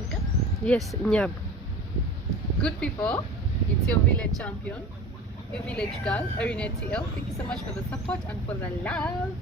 Bianca? Yes, Nyab. Good people, it's your village champion, your village girl, Erinette TL. Thank you so much for the support and for the love.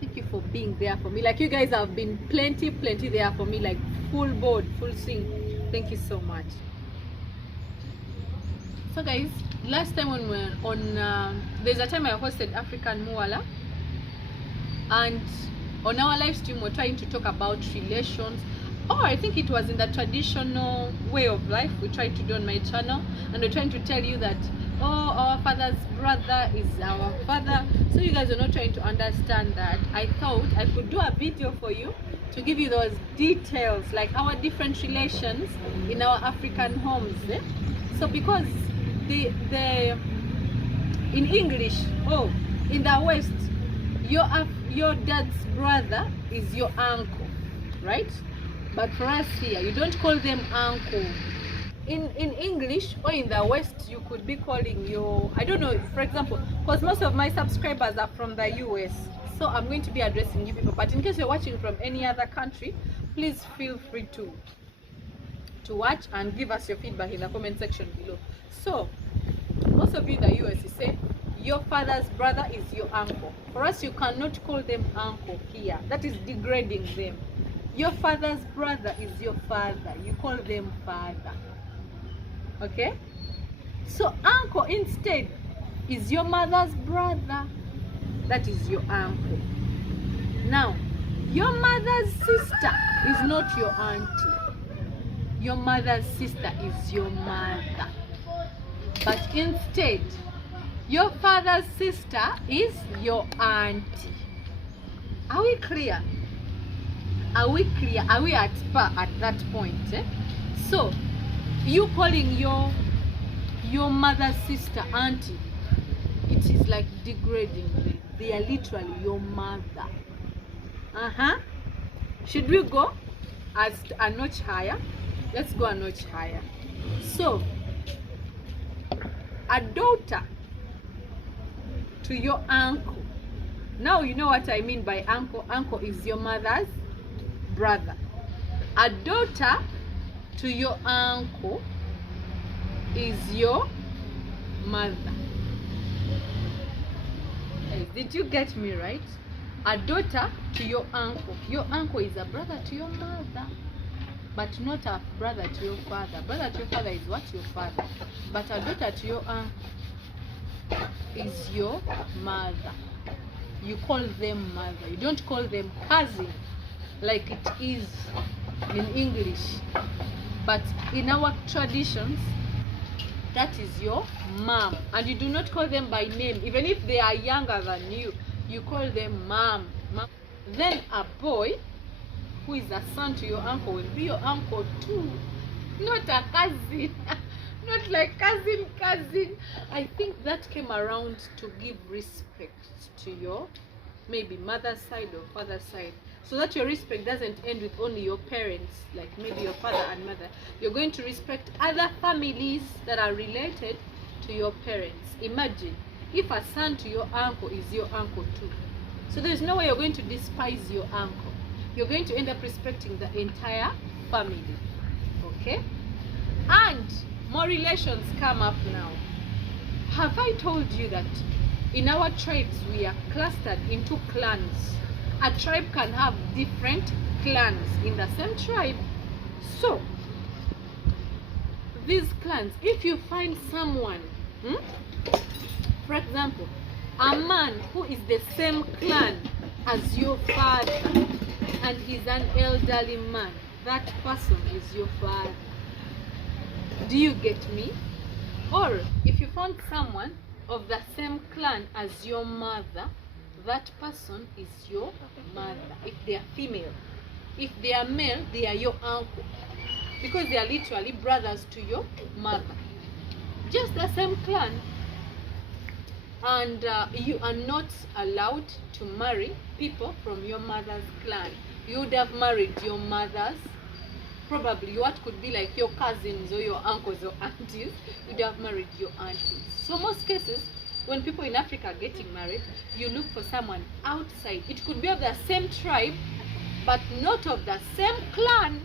Thank you for being there for me. Like, you guys have been plenty there for me, like full board, full swing. Thank you so much. So guys, last time when we were on, there's a time I hosted African Muala, and on our live stream we're trying to talk about relations, or I think it was in the traditional way of life we tried to do on my channel, and we're trying to tell you that, oh, our father's brother is our father. So you guys are not trying to understand that. I thought I could do a video for you to give you those details, like our different relations in our African homes, eh? So because the in English, oh, in the West, your dad's brother is your uncle, right? But for us here, you don't call them uncle. In English or in the West, you could be calling your, I don't know, for example, because most of my subscribers are from the US, so I'm going to be addressing you people. But in case you're watching from any other country, please feel free to watch and give us your feedback in the comment section below. So most of you in the US, you say your father's brother is your uncle. For us, you cannot call them uncle here. That is degrading them. Your father's brother is your father. You call them father. Okay? So uncle instead is your mother's brother. That is your uncle. Now, your mother's sister is not your auntie. Your mother's sister is your mother. But instead, your father's sister is your auntie. Are we clear? Are we clear? Are we at par at that point? Eh? So, you calling your mother's sister auntie, it is like degrading them. They are literally your mother. Should we go as a notch higher? Let's go a notch higher. So, a daughter to your uncle. Now you know what I mean by uncle. Uncle is your mother's brother. A daughter to your uncle is your mother. Did you get me right? A daughter to your uncle. Your uncle is a brother to your mother, but not a brother to your father. Brother to your father is what? Your father. But a daughter to your uncle is your mother. You call them mother. You don't call them cousin like it is in English. But in our traditions, that is your mom. And you do not call them by name. Even if they are younger than you, you call them mom. Then a boy who is a son to your uncle will be your uncle too. Not a cousin. Not like cousin. I think that came around to give respect to your maybe mother's side or father's side, so that your respect doesn't end with only your parents, like maybe your father and mother. You're going to respect other families that are related to your parents. Imagine if a son to your uncle is your uncle too. So there's no way you're going to despise your uncle. You're going to end up respecting the entire family. Okay? And more relations come up now. Have I told you that in our tribes we are clustered into clans? A tribe can have different clans in the same tribe. So these clans, if you find someone, for example, a man who is the same clan as your father and he's an elderly man, that person is your father. Do you get me? Or if you found someone of the same clan as your mother, that person is your mother. If they are female, if they are male, they are your uncle, because they are literally brothers to your mother, just the same clan. And you are not allowed to marry people from your mother's clan. You would have married your mother's, probably what could be like your cousins or your uncles or aunties. You'd have married your aunties. So most cases, when people in Africa are getting married, you look for someone outside. It could be of the same tribe, but not of the same clan.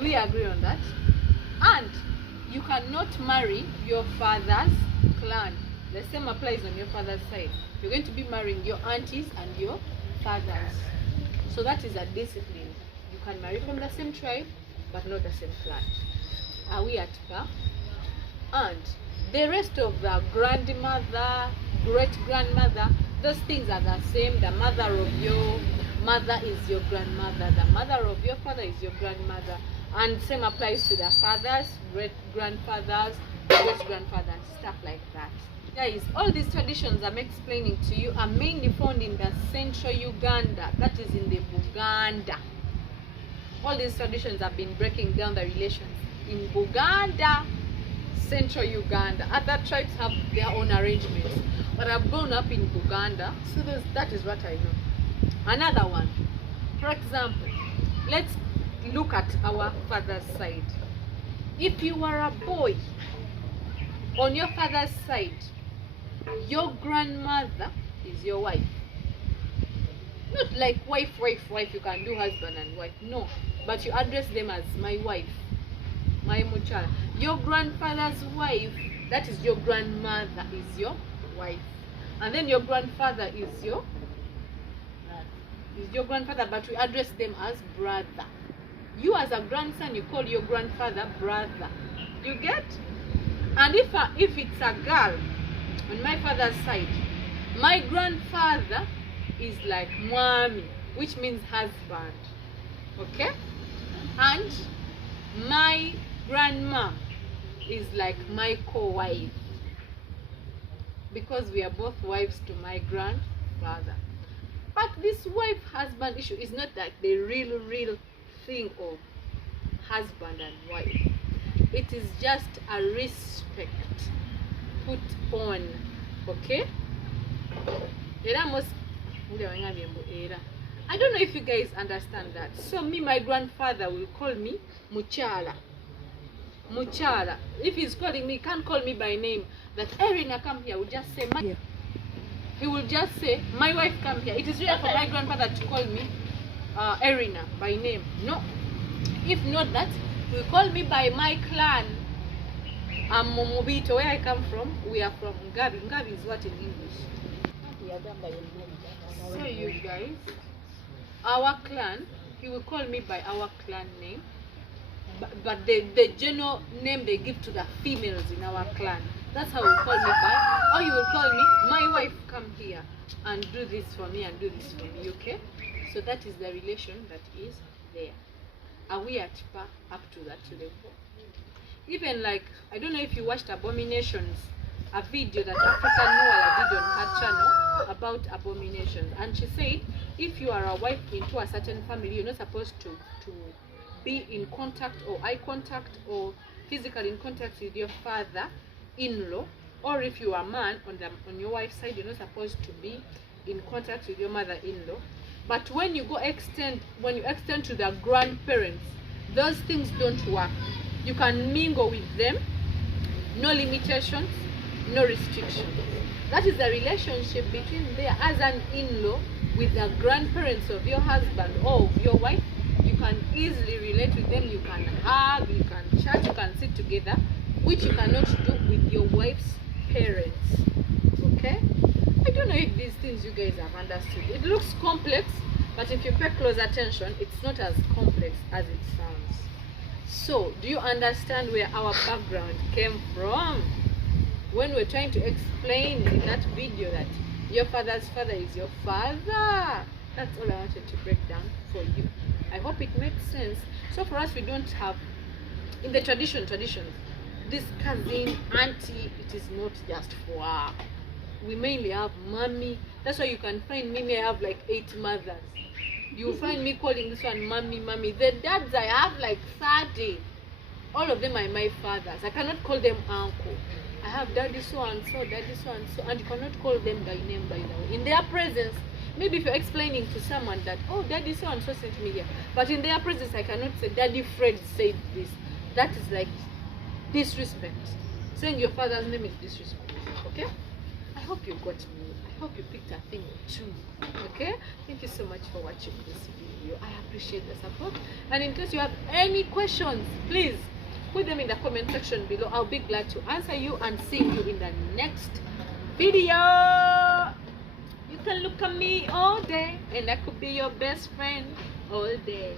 Do we agree on that? And you cannot marry your father's clan. The same applies on your father's side. You're going to be marrying your aunties and your fathers. So that is a discipline. You can marry from the same tribe, but not the same clan. Are we at par? And the rest of the grandmother, great-grandmother, those things are the same. The mother of your mother is your grandmother. The mother of your father is your grandmother. And same applies to the fathers, great-grandfathers, great-grandfathers, stuff like that. Guys, all these traditions I'm explaining to you are mainly found in the central Uganda, that is in the Buganda. All these traditions have been breaking down the relations in Buganda, central Uganda. Other tribes have their own arrangements, but I've grown up in Buganda, so that is what I know. Another one, for example, let's look at our father's side. If you are a boy, on your father's side, your grandmother is your wife. Not like wife, you can do husband and wife, no. But you address them as my wife, my muchala. Your grandfather's wife, that is your grandmother, is your wife. And then your grandfather is your grandfather, but we address them as brother. You as a grandson, you call your grandfather brother. You get? And if it's a girl on my father's side, my grandfather is like mwami, which means husband. Okay? And my grandma is like my co-wife, because we are both wives to my grandfather. But this wife-husband issue is not like the real thing of husband and wife. It is just a respect put on. Okay? I don't know if you guys understand that. So my grandfather will call me muchala. Muchala. If he's calling me, he can't call me by name. That Erina, come here. Will just say my. He will just say, my wife, come here. It is rare for my grandfather to call me Erina by name. No. If not that, he will call me by my clan. I'm Momobito, where I come from. We are from Ngabi. Ngabi is what in English? So you guys, our clan, he will call me by our clan name. But the general name they give to the females in our clan, that's how he will call me by. Or he will call me, my wife, come here and do this for me and do this for me, okay? So that is the relation that is there. Are we at par up to that level? Even like, I don't know if you watched Abominations, a video that African Noah did on her channel about abominations. And she said, if you are a wife into a certain family, you're not supposed to be in contact or eye contact or physical in contact with your father-in-law, or if you are a man on your wife's side, you're not supposed to be in contact with your mother-in-law. But when you extend to the grandparents, those things don't work. You can mingle with them, no limitations, no restrictions. That is the relationship between there as an in-law with the grandparents of your husband or of your wife. You can easily relate with them. You can hug, you can chat, you can sit together, which you cannot do with your wife's parents. Okay? I don't know if these things you guys have understood. It looks complex, but if you pay close attention, it's not as complex as it sounds. So, do you understand where our background came from? When we're trying to explain in that video that your father's father is your father. That's all I wanted to break down for you. I hope it makes sense. So for us, we don't have, in the traditions, this cousin, auntie, it is not just for her. We mainly have mommy. That's why you can find me, I have like 8 mothers. You find me calling this one mommy. The dads, I have like 30. All of them are my fathers. I cannot call them uncle. I have daddy so and so, and you cannot call them by name, by the way. In their presence, maybe if you're explaining to someone that, oh, daddy so and so sent me here, but in their presence, I cannot say, daddy Fred said this. That is like disrespect. Saying your father's name is disrespect. Okay? I hope you got me. hope you picked a thing or two. Okay, thank you so much for watching this video. I appreciate the support, and in case you have any questions, please put them in the comment section below. I'll be glad to answer you and see you in the next video. You can look at me all day and I could be your best friend all day.